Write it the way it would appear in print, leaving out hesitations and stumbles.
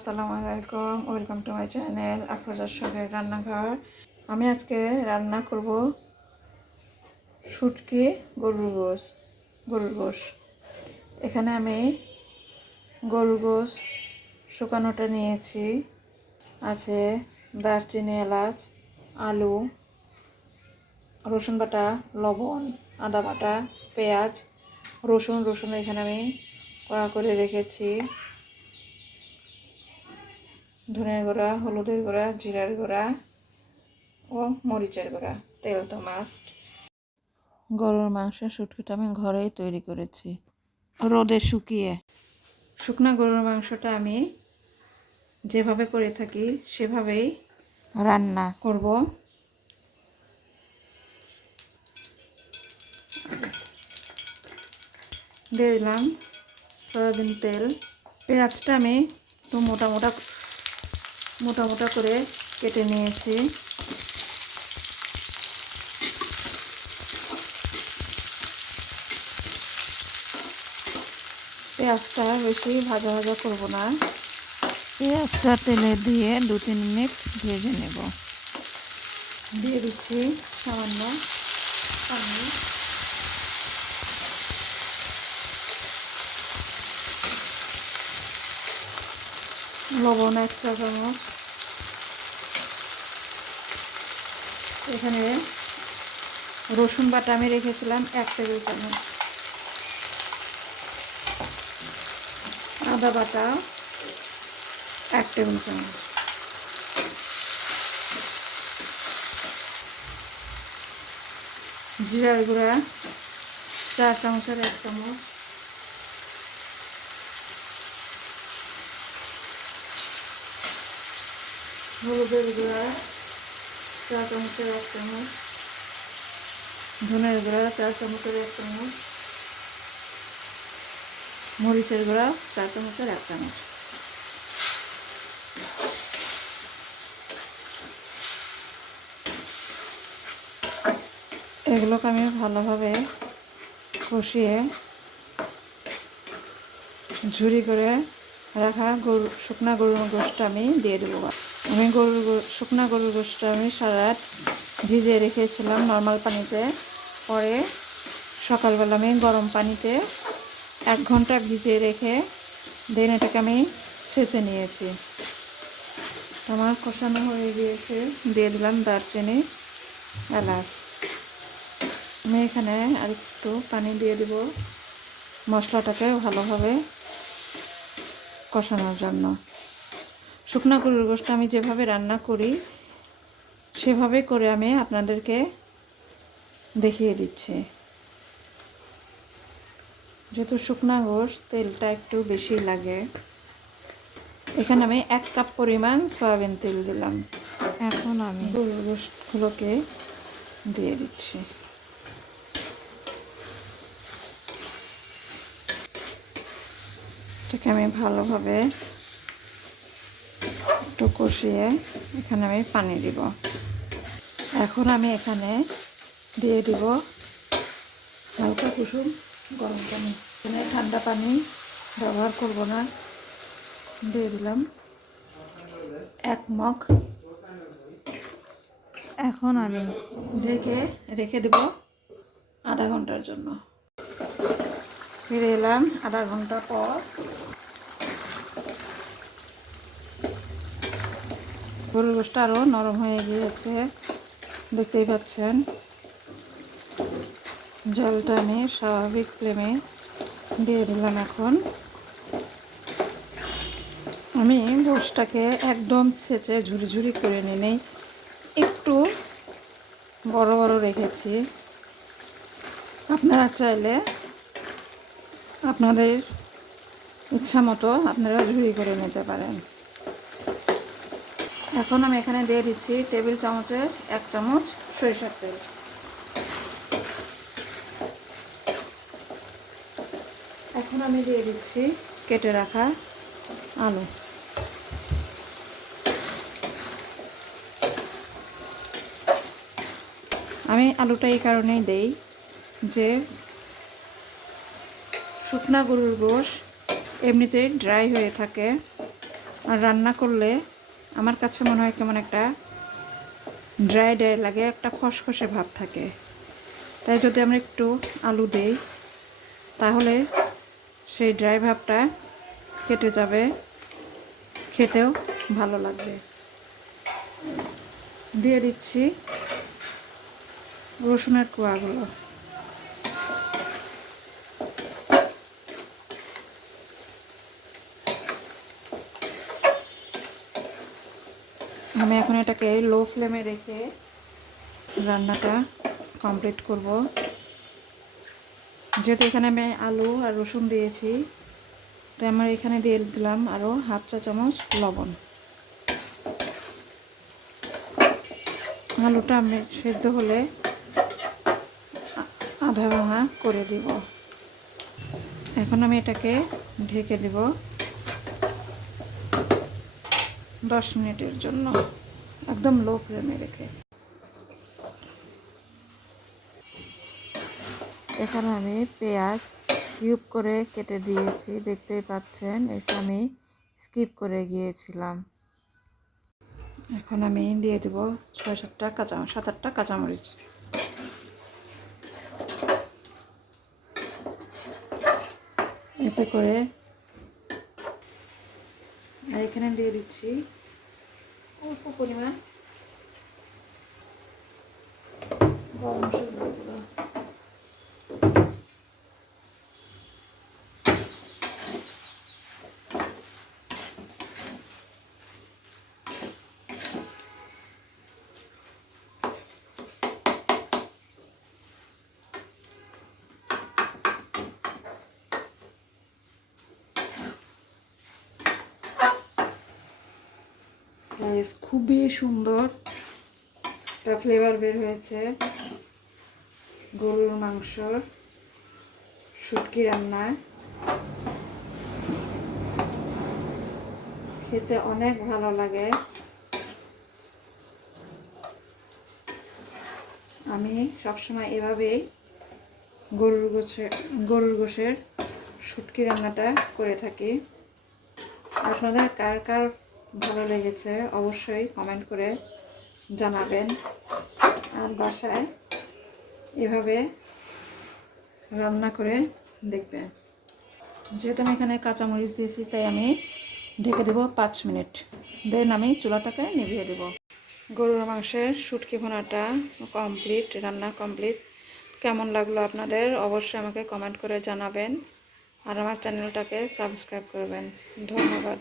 আসসালামু আলাইকুম, welcome to my channel আফরোজার শখের রান্নাঘর। আমি আজকে রান্না করব শুটকি গরুর গোশ। এখানে আমি গরুর গোশ শুকানোটা নিয়েছি। আছে দারচিনি, এলাচ, আলু, রসুন বাটা, লবণ, আদা বাটা, পেঁয়াজ, রসুন এখানে আমি কড়া করে রেখেছি। ধনের গুঁড়া, হলুদের গুঁড়া, জিরার গুঁড়া ও মরিচের গুঁড়া, তেল তো মাস্ট। গরুর মাংসের শুটকিটা আমি ঘরেই তৈরি করেছি, রোদে শুকিয়ে। শুকনা গরুর মাংসটা আমি যেভাবে করে থাকি সেভাবেই রান্না করব। দিয়ে দিলাম সয়াবিন তেল। পেঁয়াজটা আমি একটু মোটা মোটা করে কেটে নিয়েছি। পেঁয়াজটা বেশি ভাজা করব না, পেঁয়াজটা তেলে দিয়ে 2-3 মিনিট ভেজে নেব। দিয়ে দিচ্ছি সামান্য পানি, লবণ 1 চা চামচ। এখানে রসুন বাটা আমি রেখেছিলাম 1 টেবিল চামচ, আদা বাটা 1 টেবিল চামচ, জিরার গুঁড়া 4 চামচের 1 চামচ, হলুদের গুঁড়া 4 চামচের 1 চামচ, ধনের গুঁড়া 4 চামচের 1 চামচ, মরিচের গুঁড়া 4 চামচের 1 চামচ। এগুলোকে আমি ভালোভাবে কষিয়ে ঝুরি করে রাখা শুকনা গরুর গোশটা আমি দিয়ে দেবো। আমি শুকনা গরুর গোশটা আমি সারা রাত ভিজিয়ে রেখেছিলাম নর্মাল পানিতে। পরে সকালবেলা আমি গরম পানিতে 1 ঘন্টা ভিজিয়ে রেখে দেন এটাকে আমি ছেঁচে নিয়েছি। আমার কষানো হয়ে গিয়েছে, দিয়ে দিলাম দারচিনি, এলাচ। আমি এখানে আরেকটু পানি দিয়ে দিব মশলাটাকে ভালোভাবে কষানোর জন্য। শুকনো গরুর গোশটা আমি যেভাবে রান্না করি সেভাবে করে আমি আপনাদেরকে দেখিয়ে দিচ্ছি। যেহেতু শুকনো গোশ তেলটা একটু বেশি লাগে, এখানে আমি 1 কাপ পরিমাণ সয়াবিন তেল দিলাম। এখন আমি গরুর গোশগুলোকে দিয়ে দিচ্ছি। এটাকে আমি ভালোভাবে একটু কষিয়ে এখানে আমি পানি দিব। এখন আমি এখানে দিয়ে দিব হালকা কুসুম গরম পানি। এখানে ঠান্ডা পানি ব্যবহার করব না। দিয়ে দিলাম 1 মগ। এখন আমি রেখে দেব আধা ঘন্টার জন্য। ফিরে এলাম আধা ঘন্টা পর। গরুর গোশটা আরও নরম হয়ে গিয়েছে, দেখতেই পাচ্ছেন। জলটা আমি স্বাভাবিক ফ্লেমে দিয়ে দিলাম। এখন আমি গোশটাকে একদম ছেঁচে ঝুরি করে নিই, একটু বড় রেখেছি। আপনারা চাইলে আপনাদের ইচ্ছা মতো আপনারা ঝুরি করে নিতে পারেন। এখন আমি এখানে দিয়ে দিচ্ছি টেবিল চামচের 1 চামচ সরিষার তেল। এখন আমি দিয়ে দিচ্ছি কেটে রাখা আলু। আমি আলুটা এই কারণেই দেই যে শুকনা গরুর গোশ এমনিতেই ড্রাই হয়ে থাকে, আর রান্না করলে আমার কাছে মনে হয় কেমন একটা ড্রাই ড্রাই লাগে, একটা খসখসে ভাব থাকে। তাই যদি আমরা একটু আলু দেই তাহলে সেই ড্রাই ভাবটা কেটে যাবে, খেতেও ভালো লাগবে। দিয়ে দিচ্ছি রসুনের কোয়াগুলো। আমি এখন এটাকে লো ফ্লেমে রেখে রান্নাটা কমপ্লিট করব। যেহেতু এখানে আমি আলু আর রসুন দিয়েছি, তো আমার এখানে দিয়ে দিলাম আরও হাফ চা চামচ লবণ। আলুটা আমি সেদ্ধ হলে আধা ভাঙা করে দিব। এখন আমি এটাকে ঢেকে দেব 10 মিনিটের জন্য, একদম লো ফ্লেমে রেখে। এখানে আমি পেঁয়াজ কিউব করে কেটে দিয়েছি, দেখতেই পাচ্ছেন। এটা আমি স্কিপ করে গিয়েছিলাম। এখন আমি দিয়ে দেব 7-8টা কাঁচামরিচ। এতে করে আর এখানে দিয়ে দিচ্ছি অল্প পরিমাণ গরম মশলা গুঁড়ো। খুবই সুন্দর একটা ফ্লেভার বের হয়েছে গরুর মাংসর শুটকি রান্নায়। খেতে অনেক ভালো লাগে। আমি সবসময় এভাবেই গরুর গোশের শুটকি রান্নাটা করে থাকি। আপনাদের কার কার ভালো লেগেছে অবশ্যই কমেন্ট করে জানাবেন। আর বাসায় এভাবে রান্না করে দেখবেন। যেহেতু আমি এখানে কাঁচামরিচ দিয়েছি, তাই আমি ঢেকে দেব 5 মিনিট। দেন আমি চুলাটাকে নিভিয়ে দেব। গরুর মাংসের শুটকি ভুনাটা কমপ্লিট, রান্না কমপ্লিট। কেমন লাগলো আপনাদের অবশ্যই আমাকে কমেন্ট করে জানাবেন। আর আমার চ্যানেলটাকে সাবস্ক্রাইব করবেন। ধন্যবাদ।